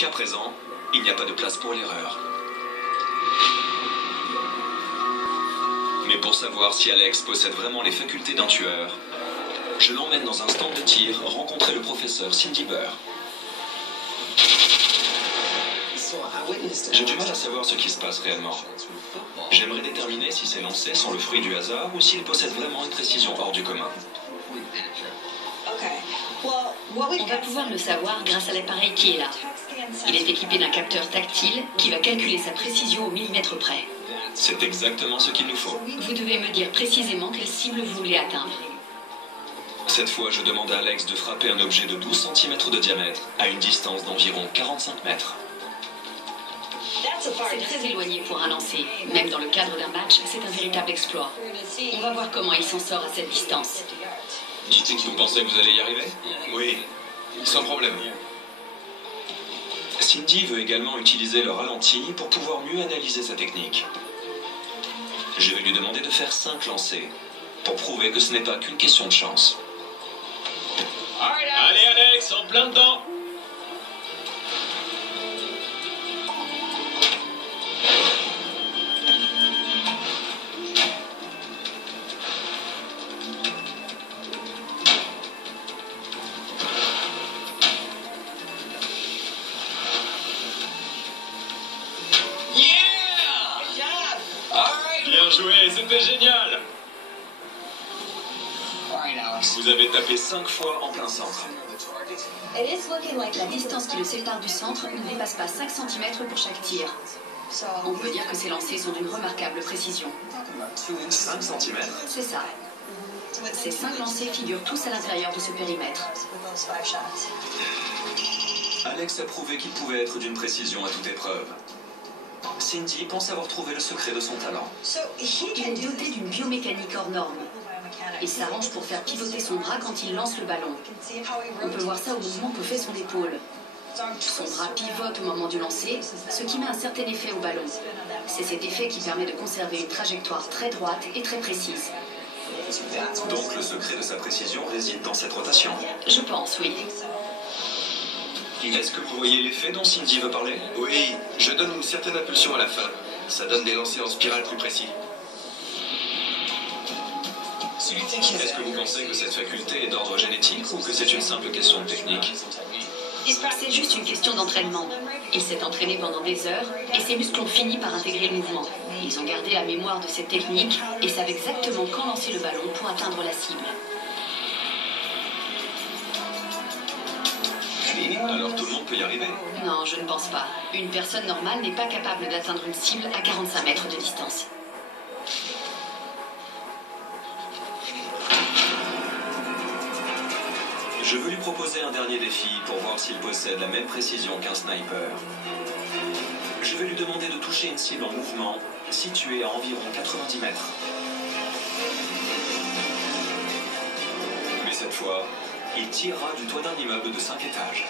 cas présent, il n'y a pas de place pour l'erreur. Mais pour savoir si Alex possède vraiment les facultés d'un tueur, je l'emmène dans un stand de tir rencontrer le professeur Cindy Burr. J'ai du mal à savoir ce qui se passe réellement. J'aimerais déterminer si ces lancers sont le fruit du hasard ou s'ils possèdent vraiment une précision hors du commun. On va pouvoir le savoir grâce à l'appareil qui est là. Il est équipé d'un capteur tactile qui va calculer sa précision au millimètre près. C'est exactement ce qu'il nous faut. Vous devez me dire précisément quelle cible vous voulez atteindre. Cette fois, je demande à Alex de frapper un objet de 12 cm de diamètre à une distance d'environ 45 mètres. C'est très éloigné pour un lancer. Même dans le cadre d'un match, c'est un véritable exploit. On va voir comment il s'en sort à cette distance. Vous pensez que vous allez y arriver? Oui, sans problème. Cindy veut également utiliser le ralenti pour pouvoir mieux analyser sa technique. Je vais lui demander de faire 5 lancers pour prouver que ce n'est pas qu'une question de chance. Allez Alex, en plein dedans! Bien joué, c'était génial! Vous avez tapé 5 fois en plein centre. La distance qui le sépare du centre ne dépasse pas 5 cm pour chaque tir. On peut dire que ces lancers sont d'une remarquable précision. 5 cm? C'est ça. Ces 5 lancers figurent tous à l'intérieur de ce périmètre. Alex a prouvé qu'il pouvait être d'une précision à toute épreuve. Cindy pense avoir trouvé le secret de son talent. Il est doté d'une biomécanique hors norme. Il s'arrange pour faire pivoter son bras quand il lance le ballon. On peut voir ça au mouvement que fait son épaule. Son bras pivote au moment du lancer, ce qui met un certain effet au ballon. C'est cet effet qui permet de conserver une trajectoire très droite et très précise. Donc le secret de sa précision réside dans cette rotation. Je pense, oui. Est-ce que vous voyez l'effet dont Cindy veut parler? Oui, je donne une certaine impulsion à la fin. Ça donne des lancers en spirale plus précis. Est-ce que vous pensez que cette faculté est d'ordre génétique ou que c'est une simple question de technique? C'est juste une question d'entraînement. Il s'est entraîné pendant des heures et ses muscles ont fini par intégrer le mouvement. Ils ont gardé la mémoire de cette technique et savent exactement quand lancer le ballon pour atteindre la cible. Alors tout le monde peut y arriver? Non, je ne pense pas. Une personne normale n'est pas capable d'atteindre une cible à 45 mètres de distance. Je veux lui proposer un dernier défi pour voir s'il possède la même précision qu'un sniper. Je vais lui demander de toucher une cible en mouvement située à environ 90 mètres. Mais cette fois, il tirera du toit d'un immeuble de 5 étages.